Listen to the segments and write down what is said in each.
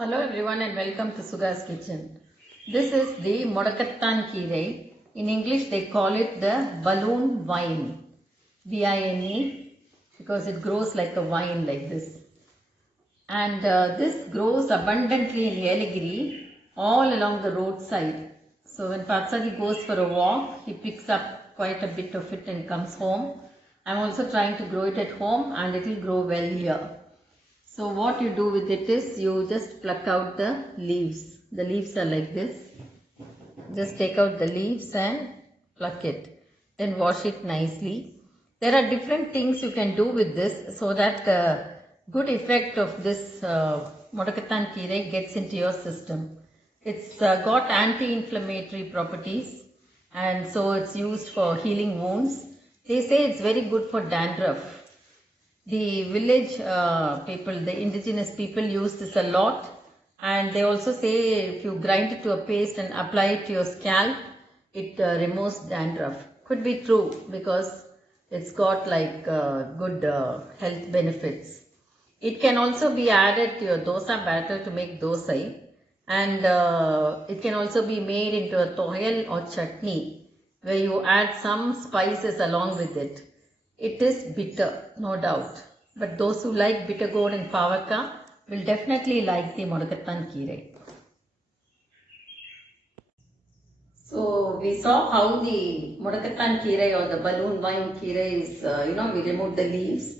Hello everyone and welcome to Suga's Kitchen. This is the modakathan Keerai. In English they call it the balloon vine. V-I-N-E, because it grows like a vine like this. And this grows abundantly in Yeligiri all along the roadside. So when Patsadi goes for a walk, he picks up quite a bit of it and comes home. I'm also trying to grow it at home and it will grow well here. So what you do with it is you just pluck out the leaves. The leaves are like this. Just take out the leaves and pluck it. Then wash it nicely. There are different things you can do with this so that the good effect of this modakathan Keerai gets into your system. It's got anti-inflammatory properties and so it's used for healing wounds. They say it's very good for dandruff. The village people, the indigenous people use this a lot, and they also say if you grind it to a paste and apply it to your scalp, it removes dandruff. Could be true because it's got like good health benefits. It can also be added to your dosa batter to make dosai, and it can also be made into a dhal or chutney where you add some spices along with it. It is bitter, no doubt. But those who like bitter gourd and pavaka will definitely like the modakathan Keerai. So we saw how the modakathan Keerai or the balloon vine Keerai is, we remove the leaves.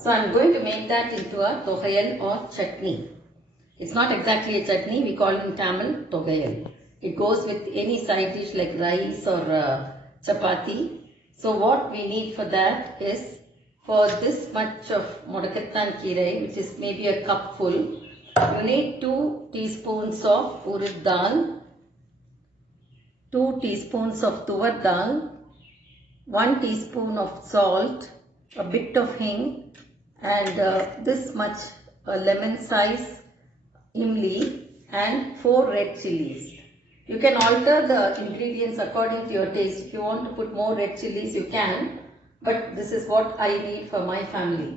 So I'm going to make that into a dhal or chutney. It's not exactly a chutney, we call it in Tamil dhal. It goes with any side dish like rice or chapati. So what we need for that is, for this much of modakathan Keerai, which is maybe a cup full, you need 2 teaspoons of urad dhal, 2 teaspoons of Toor dhal, 1 teaspoon of salt, a bit of hing, and this much lemon size imli and 4 red chillies. You can alter the ingredients according to your taste. If you want to put more red chillies, you can. But this is what I need for my family.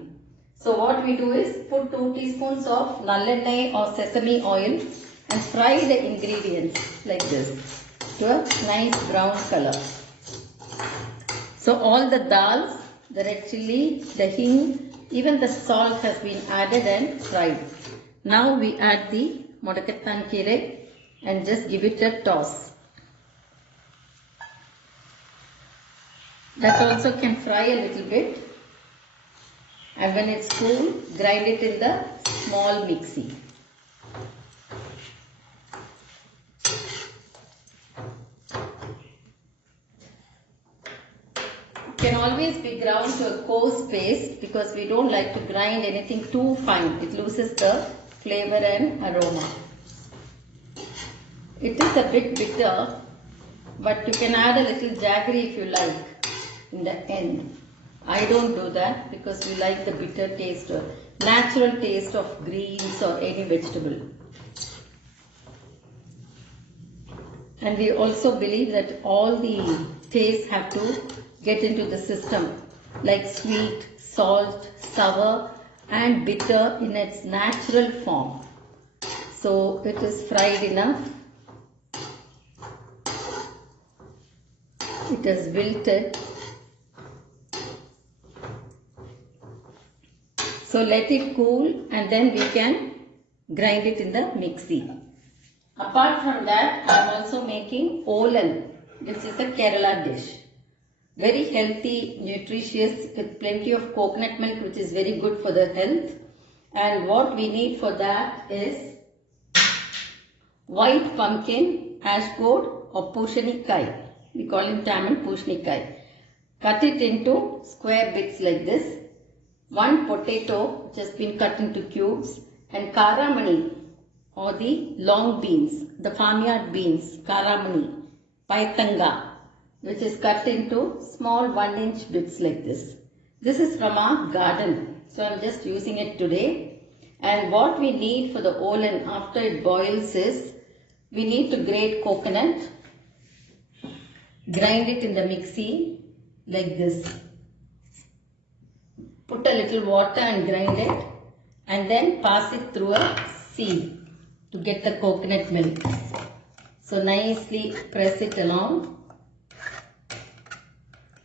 So what we do is put 2 teaspoons of nallennai or sesame oil and fry the ingredients like this to a nice brown color. So all the dals, the red chilli, the hing, even the salt has been added and fried. Now we add the modakathan Keerai and just give it a toss. That also can fry a little bit, and when it's cool, grind it in the small mixie. It can always be ground to a coarse paste because we don't like to grind anything too fine. It loses the flavor and aroma. It is a bit bitter, but you can add a little jaggery if you like in the end. I don't do that because we like the bitter taste or natural taste of greens or any vegetable. And we also believe that all the tastes have to get into the system, like sweet, salt, sour and bitter in its natural form. So it is fried enough. It is wilted. So let it cool and then we can grind it in the mixie. Apart from that, I am also making Olan, which is a Kerala dish. Very healthy, nutritious, with plenty of coconut milk, which is very good for the health. And what we need for that is white pumpkin, ash gourd or pushanikai. We call it Tamil pushanikai. Cut it into square bits like this. 1 potato which has been cut into cubes, and karamani or the long beans, the farmyard beans, karamani, paitanga, which is cut into small 1-inch bits like this. This is from our garden, so I am just using it today. And what we need for the Olan after it boils is, we need to grate coconut, grind it in the mixie like this. Put a little water and grind it, and then pass it through a sieve to get the coconut milk. So nicely press it along.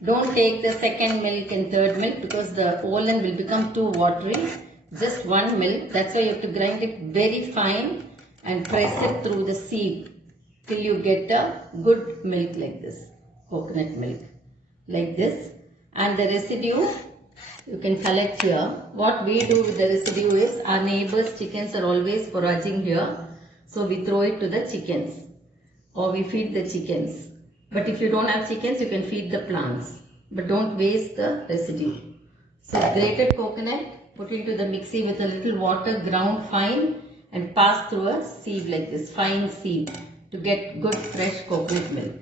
Don't take the second milk and third milk because the Olan will become too watery. Just one milk. That's why you have to grind it very fine and press it through the sieve till you get a good milk like this. Coconut milk. Like this. And the residue you can collect here. What we do with the residue is our neighbors' chickens are always foraging here. So we throw it to the chickens. Or we feed the chickens. But if you don't have chickens, you can feed the plants. But don't waste the residue. So grated coconut, put into the mixie with a little water, ground fine and pass through a sieve like this, fine sieve to get good fresh coconut milk.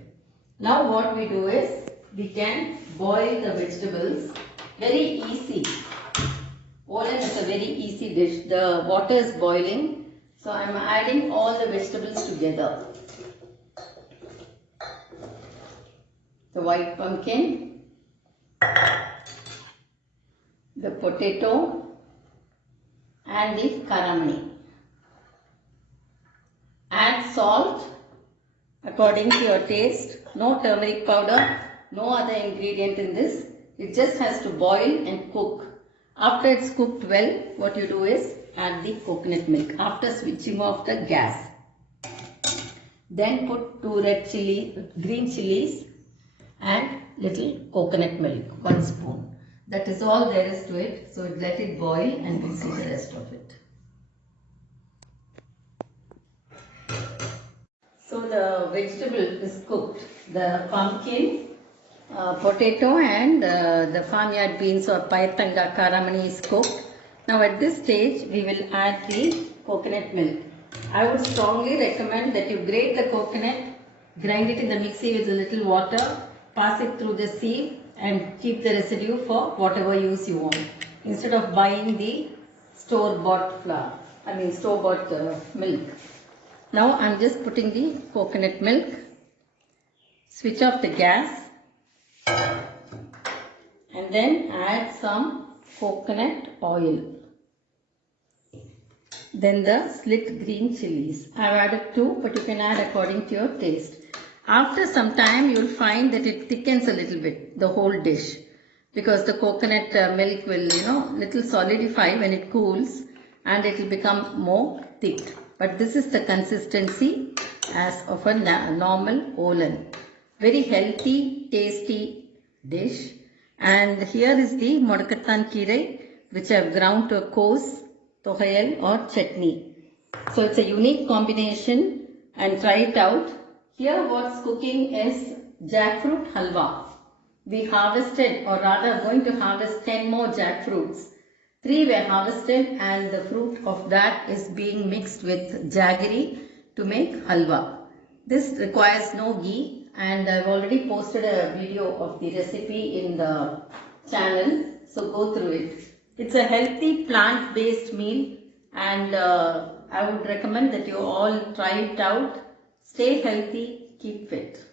Now what we do is, we can boil the vegetables. Very easy. Olan is a very easy dish. The water is boiling. So I am adding all the vegetables together. The white pumpkin, the potato and the caramani. Add salt according to your taste. No turmeric powder, no other ingredient in this. It just has to boil and cook. After it's cooked well, what you do is add the coconut milk after switching off the gas. Then put 2 green chillies and little coconut milk, 1 spoon. That is all there is to it. So let it boil and we'll see the rest of it. So the vegetable is cooked. The pumpkin, potato and the farmyard beans or payatanga caramani is cooked. Now at this stage we will add the coconut milk. I would strongly recommend that you grate the coconut, grind it in the mixie with a little water, pass it through the sieve and keep the residue for whatever use you want. Instead of buying the store-bought milk. Now I am just putting the coconut milk. Switch off the gas and then add some coconut oil. Then the slit green chillies. I have added 2, but you can add according to your taste. After some time you will find that it thickens a little bit, the whole dish. Because the coconut milk will, little solidify when it cools and it will become more thick. But this is the consistency as of a normal Olan. Very healthy, tasty dish. And here is the modakathan Keerai, which I have ground to a coarse tohayal or chutney. So it's a unique combination and try it out. Here what's cooking is jackfruit halwa. We harvested, or rather going to harvest 10 more jackfruits. 3 were harvested and the fruit of that is being mixed with jaggery to make halwa. This requires no ghee and I've already posted a video of the recipe in the channel. So go through it. It's a healthy plant-based meal and I would recommend that you all try it out. Stay healthy, keep fit.